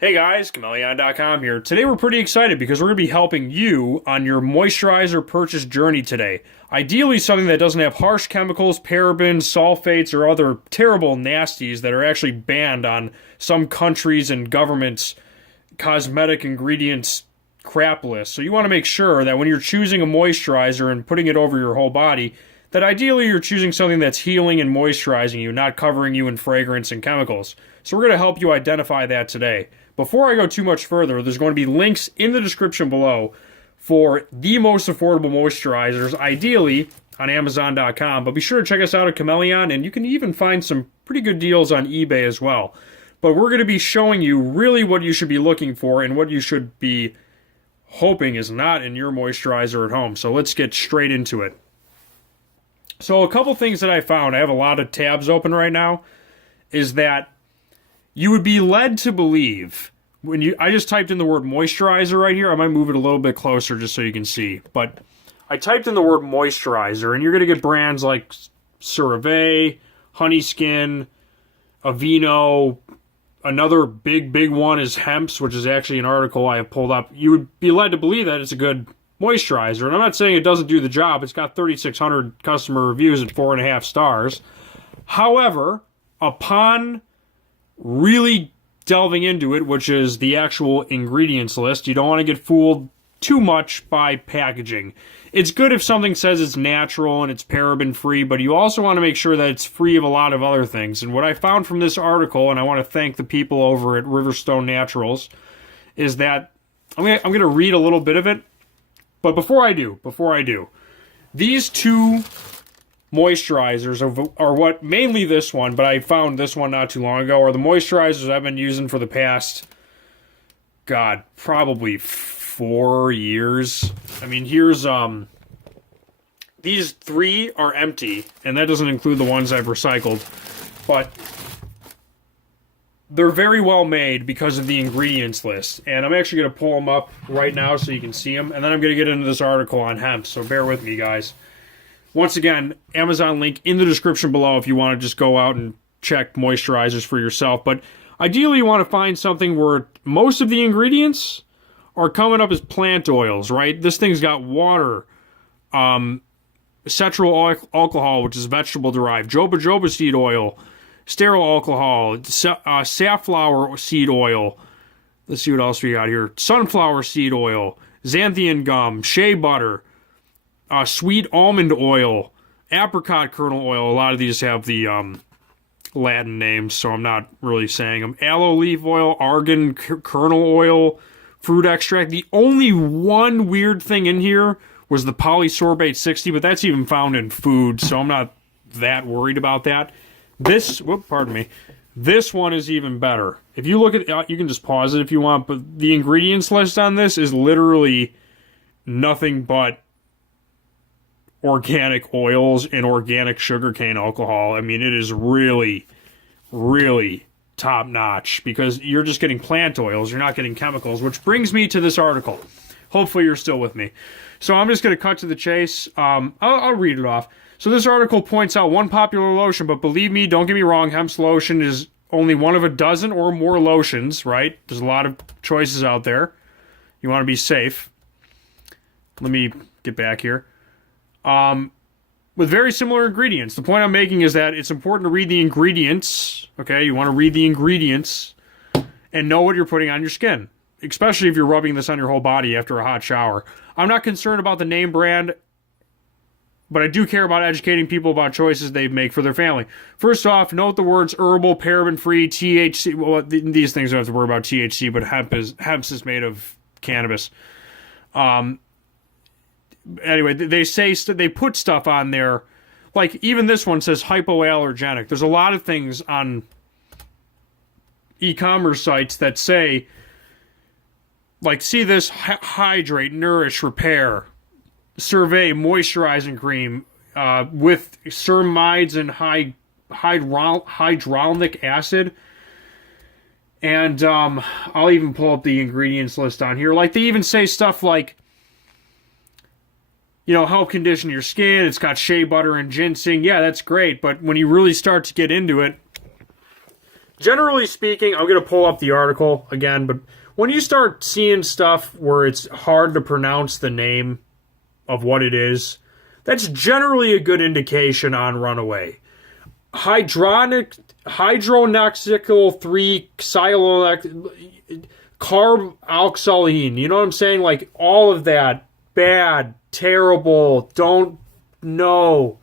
Hey guys, Chmelaeon.com here. Today we're pretty excited because we're going to be helping you on your moisturizer purchase journey today. Ideally something that doesn't have harsh chemicals, parabens, sulfates, or other terrible nasties that are actually banned on some countries and governments' cosmetic ingredients crap list. So you want to make sure that when you're choosing a moisturizer and putting it over your whole body, that ideally you're choosing something that's healing and moisturizing you, not covering you in fragrance and chemicals. So we're going to help you identify that today. Before I go too much further, there's going to be links in the description below for the most affordable moisturizers, ideally on Amazon.com. But be sure to check us out at Chmelaeon, and you can even find some pretty good deals on eBay as well. But we're going to be showing you really what you should be looking for and what you should be hoping is not in your moisturizer at home. So let's get straight into it. So a couple things that I found, I have a lot of tabs open right now, is that you would be led to believe, I just typed in the word moisturizer right here. I might move it a little bit closer just so you can see. But I typed in the word moisturizer, and you're going to get brands like CeraVe, Honeyskin, Aveeno. Another big one is Hemp's, which is actually an article I have pulled up. You would be led to believe that it's a good moisturizer. And I'm not saying it doesn't do the job. It's got 3,600 customer reviews at 4.5 stars. However, upon really delving into it, which is the actual ingredients list, you don't want to get fooled too much by packaging. It's good if something says it's natural and it's paraben free, but you also want to make sure that it's free of a lot of other things. And what I found from this article, and I want to thank the people over at Riverstone Naturals, is that I'm going to read a little bit of it. But before I do, these two moisturizers are what, mainly this one, but I found this one not too long ago, are the moisturizers I've been using for the past, probably 4 years. I mean, here's, these 3 are empty, and that doesn't include the ones I've recycled, but they're very well made because of the ingredients list. And I'm actually going to pull them up right now so you can see them, and then I'm going to get into this article on hemp, so bear with me, guys. Once again, Amazon link in the description below if you want to just go out and check moisturizers for yourself. But ideally, you want to find something where most of the ingredients are coming up as plant oils, right? This thing's got water, cetral alcohol, which is vegetable derived, jojoba seed oil, sterile alcohol, safflower seed oil. Let's see what else we got here. Sunflower seed oil, xanthan gum, shea butter, sweet almond oil, apricot kernel oil. A lot of these have the Latin names, so I'm not really saying them. Aloe leaf oil, argan kernel oil, fruit extract. The only one weird thing in here was the polysorbate 60, but that's even found in food, so I'm not that worried about that. This one is even better. If you look at, you can just pause it if you want, but the ingredients list on this is literally nothing but organic oils and organic sugarcane alcohol. I mean, it is really, really top notch because you're just getting plant oils. You're not getting chemicals, which brings me to this article. Hopefully you're still with me. So I'm just going to cut to the chase. I'll read it off. So this article points out one popular lotion, but believe me, don't get me wrong, hemp's lotion is only one of a dozen or more lotions, right? There's a lot of choices out there. You want to be safe. Let me get back here. With very similar ingredients. The point I'm making is that it's important to read the ingredients, okay? You want to read the ingredients and know what you're putting on your skin, especially if you're rubbing this on your whole body after a hot shower. I'm not concerned about the name brand, but I do care about educating people about choices they make for their family. First off, note the words herbal, paraben-free, THC. Well, these things don't have to worry about THC, but hemp is made of cannabis. Anyway, they put stuff on there, like even this one says hypoallergenic. There's a lot of things on e-commerce sites that say, like, see this, hydrate, nourish, repair, CeraVe moisturizing cream with ceramides and hyaluronic acid. And I'll even pull up the ingredients list on here. Like, they even say stuff like, you know, help condition your skin. It's got shea butter and ginseng. Yeah, that's great. But when you really start to get into it, generally speaking, I'm going to pull up the article again, but when you start seeing stuff where it's hard to pronounce the name of what it is, that's generally a good indication on runaway. Hydronoxyl 3 carboxylene. You know what I'm saying? Like, all of that. Bad. Terrible. Don't know.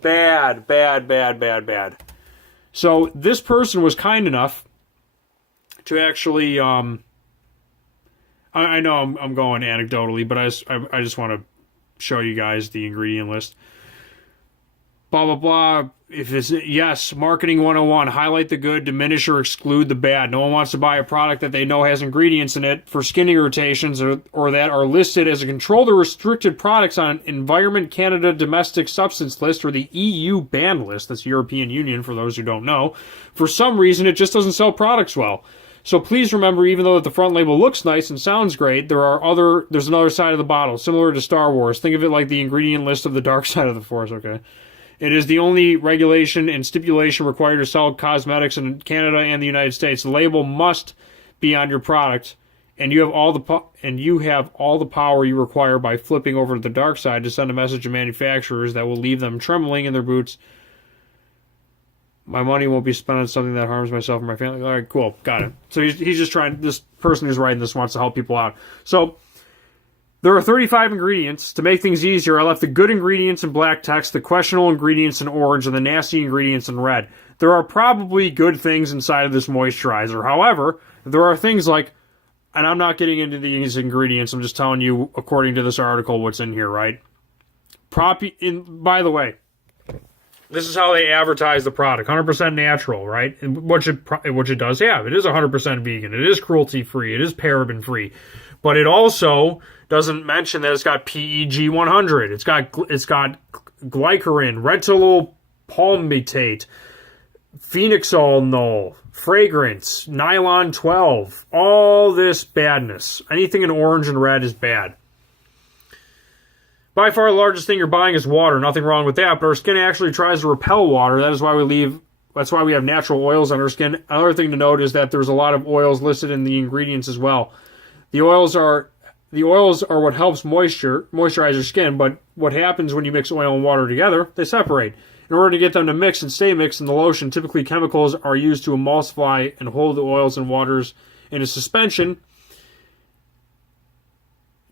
Bad. So this person was kind enough to actually, I know I'm going anecdotally, but I just want to show you guys the ingredient list. Blah, blah, blah. If it's, yes, marketing 101, highlight the good, diminish or exclude the bad. No one wants to buy a product that they know has ingredients in it for skin irritations or that are listed as a controlled or restricted products on Environment Canada Domestic Substance List, or the EU ban list. That's the European Union, for those who don't know. For some reason, it just doesn't sell products well. So please remember, even though the front label looks nice and sounds great, there's another side of the bottle, similar to Star Wars. Think of it like the ingredient list of the dark side of the Force, okay? It is the only regulation and stipulation required to sell cosmetics in Canada and the United States. The label must be on your product, and you have all the power you require by flipping over to the dark side to send a message to manufacturers that will leave them trembling in their boots. My money won't be spent on something that harms myself or my family. All right, cool, got it. So he's just trying. This person who's writing this wants to help people out. So there are 35 ingredients. To make things easier, I left the good ingredients in black text, the questionable ingredients in orange, and the nasty ingredients in red. There are probably good things inside of this moisturizer. However, there are things like, and I'm not getting into these ingredients, I'm just telling you, according to this article, what's in here, right? By the way, this is how they advertise the product. 100% natural, right? Which it does have. It is 100% vegan. It is cruelty-free. It is paraben-free. But it also doesn't mention that it's got PEG 100. It's got glycerin, retinol palmitate, phenixol, fragrance, nylon 12. All this badness. Anything in orange and red is bad. By far the largest thing you're buying is water. Nothing wrong with that, but our skin actually tries to repel water. That's why we have natural oils on our skin. Another thing to note is that there's a lot of oils listed in the ingredients as well. The oils are what helps moisturize your skin, but what happens when you mix oil and water together, they separate. In order to get them to mix and stay mixed in the lotion, typically chemicals are used to emulsify and hold the oils and waters in a suspension.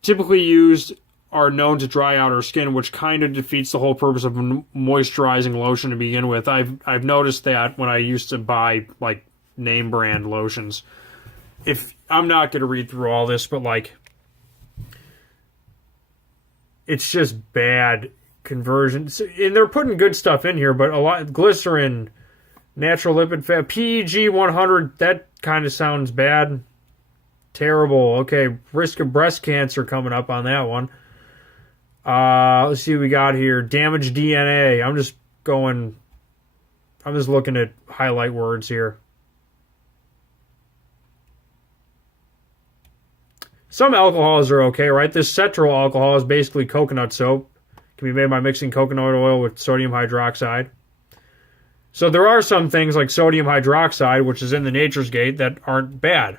Typically used are known to dry out our skin, which kind of defeats the whole purpose of moisturizing lotion to begin with. I've noticed that when I used to buy like name brand lotions. If I'm not going to read through all this, but like, it's just bad conversion. And they're putting good stuff in here, but a lot glycerin, natural lipid fat, PEG 100. That kind of sounds bad. Terrible. Okay, risk of breast cancer coming up on that one. Let's see what we got here. Damaged DNA. I'm just looking at highlight words here. Some alcohols are okay, right? This cetryl alcohol is basically coconut soap. It can be made by mixing coconut oil with sodium hydroxide. So there are some things like sodium hydroxide, which is in the Nature's Gate, that aren't bad.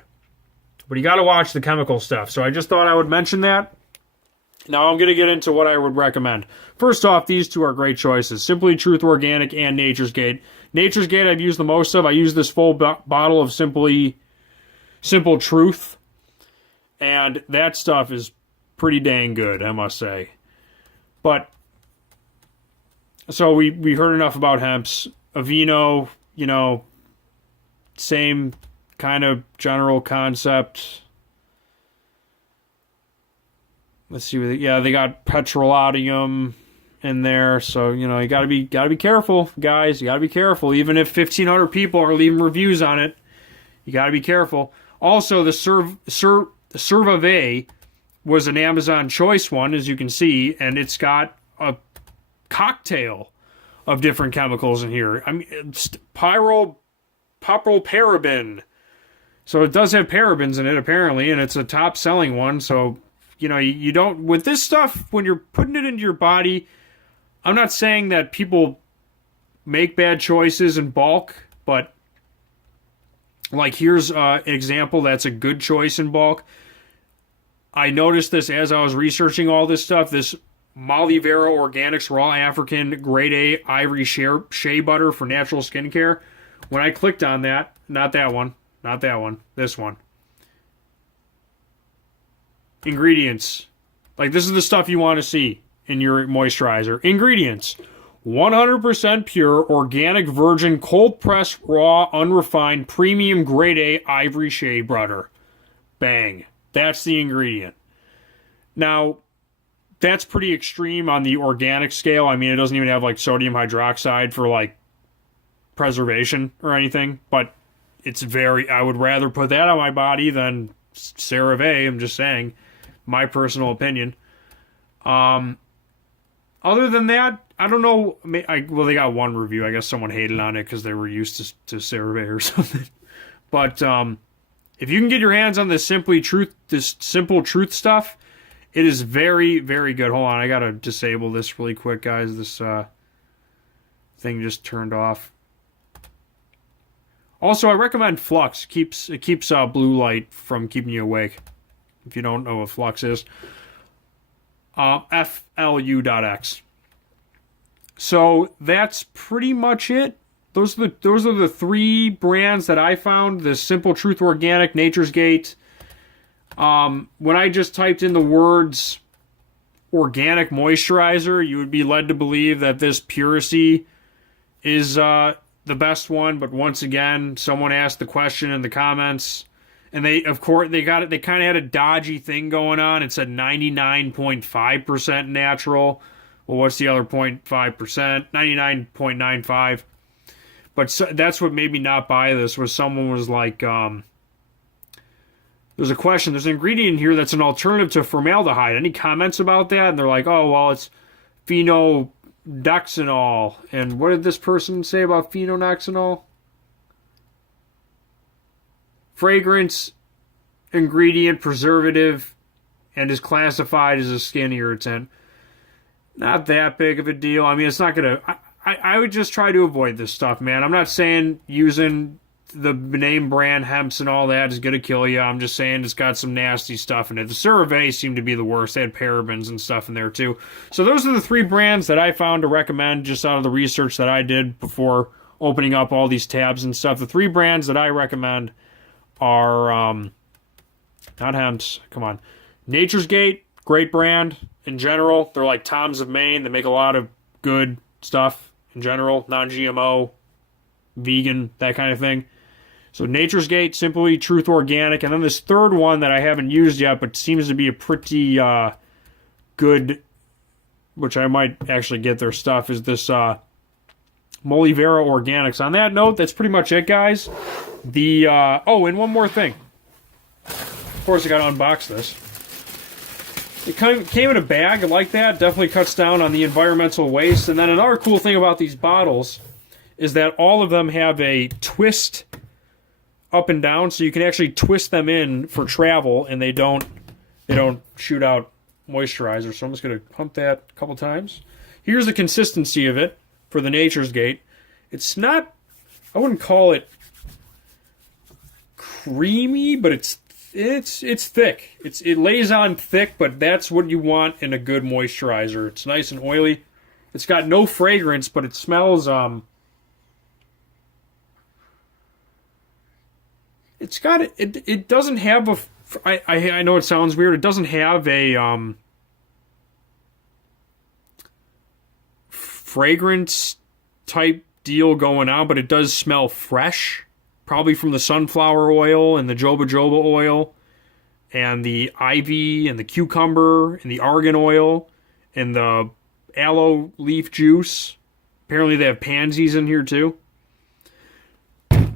But you got to watch the chemical stuff. So I just thought I would mention that. Now I'm going to get into what I would recommend. First off, these two are great choices. Simply Truth Organic and Nature's Gate. Nature's Gate I've used the most of. I use this full bottle of Simple Truth. And that stuff is pretty dang good, I must say. But, so we heard enough about hemps. Aveeno, same kind of general concept. Let's see. They got petrolatum in there. So, you gotta be careful, guys. You gotta be careful. Even if 1,500 people are leaving reviews on it, you gotta be careful. Also, the Cervave was an Amazon choice one, as you can see, and it's got a cocktail of different chemicals in here. I mean, it's propylparaben. So it does have parabens in it, apparently, and it's a top-selling one. So, you don't... With this stuff, when you're putting it into your body, I'm not saying that people make bad choices in bulk, but Like, here's an example that's a good choice in bulk. I noticed this as I was researching all this stuff. This Moisturizer Organics Raw African Grade A Ivory Shea Butter for natural skincare. When I clicked on that, not that one, this one. Ingredients. Like, this is the stuff you want to see in your moisturizer. Ingredients. 100% pure, organic, virgin, cold-pressed, raw, unrefined, premium grade A ivory shea butter. Bang. That's the ingredient. Now, that's pretty extreme on the organic scale. I mean, it doesn't even have, like, sodium hydroxide for, like, preservation or anything. But it's I would rather put that on my body than CeraVe. I'm just saying. My personal opinion. Other than that, I don't know. Well, they got one review. I guess someone hated on it because they were used to CeraVe or something. But if you can get your hands on this Simple Truth stuff, it is very, very good. Hold on, I gotta disable this really quick, guys. This thing just turned off. Also, I recommend Flux. It keeps blue light from keeping you awake. If you don't know what Flux is. FLU.X. So that's pretty much it. Those are the three brands that I found. The Simple Truth Organic, Nature's Gate. When I just typed in the words organic moisturizer, you would be led to believe that this Puracy is the best one. But once again, someone asked the question in the comments. And they kind of had a dodgy thing going on. It said 99.5% natural. Well, what's the other 0.5%? 99.95. But that's what made me not buy this, was someone was like, there's a question, there's an ingredient here that's an alternative to formaldehyde. Any comments about that? And they're like, oh, well, it's phenoxyethanol. And what did this person say about phenoxyethanol? Fragrance, ingredient, preservative, and is classified as a skin irritant. Not that big of a deal. I mean, it's not going to... I would just try to avoid this stuff, man. I'm not saying using the name brand hemps and all that is going to kill you. I'm just saying it's got some nasty stuff in it. The CeraVe seemed to be the worst. They had parabens and stuff in there, too. So those are the three brands that I found to recommend just out of the research that I did before opening up all these tabs and stuff. The three brands that I recommend are, not hemps, come on. Nature's Gate, great brand in general. They're like Tom's of Maine. They make a lot of good stuff in general, non-GMO, vegan, that kind of thing. So Nature's Gate, Simply Truth Organic, and then this third one that I haven't used yet, but seems to be a pretty good, which I might actually get their stuff, is this Moisturizer Organics. On that note, that's pretty much it, guys. Oh, and one more thing. Of course, I got to unbox this. It came in a bag like that. Definitely cuts down on the environmental waste. And then another cool thing about these bottles is that all of them have a twist up and down, so you can actually twist them in for travel, and they don't shoot out moisturizer. So I'm just going to pump that a couple times. Here's the consistency of it for the Nature's Gate. It's not, I wouldn't call it creamy, but it's thick. It lays on thick, but that's what you want in a good moisturizer. It's nice and oily. It's got no fragrance, but it smells it doesn't have a I know it sounds weird. It doesn't have a fragrance type deal going on, but it does smell fresh. Probably from the sunflower oil and the joba joba oil and the ivy and the cucumber and the argan oil and the aloe leaf juice. Apparently they have pansies in here too.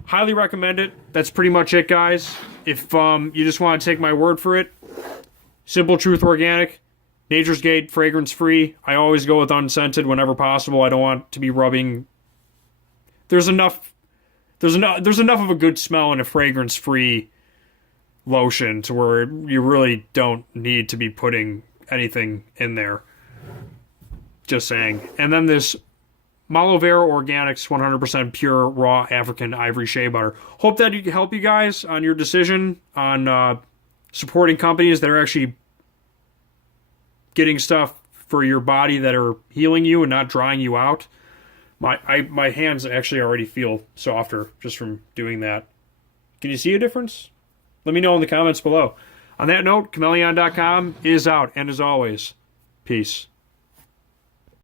Highly recommend it. That's pretty much it, guys. If you just want to take my word for it, Simple Truth Organic, Nature's Gate, fragrance-free. I always go with unscented whenever possible. I don't want to be rubbing... There's enough of a good smell in a fragrance-free lotion to where you really don't need to be putting anything in there. Just saying. And then this Malovera Organics 100% pure raw African ivory shea butter. Hope that help you guys on your decision on supporting companies that are actually getting stuff for your body that are healing you and not drying you out. My hands actually already feel softer just from doing that. Can you see a difference? Let me know in the comments below. On that note, Chmelaeon.com is out, and as always, peace.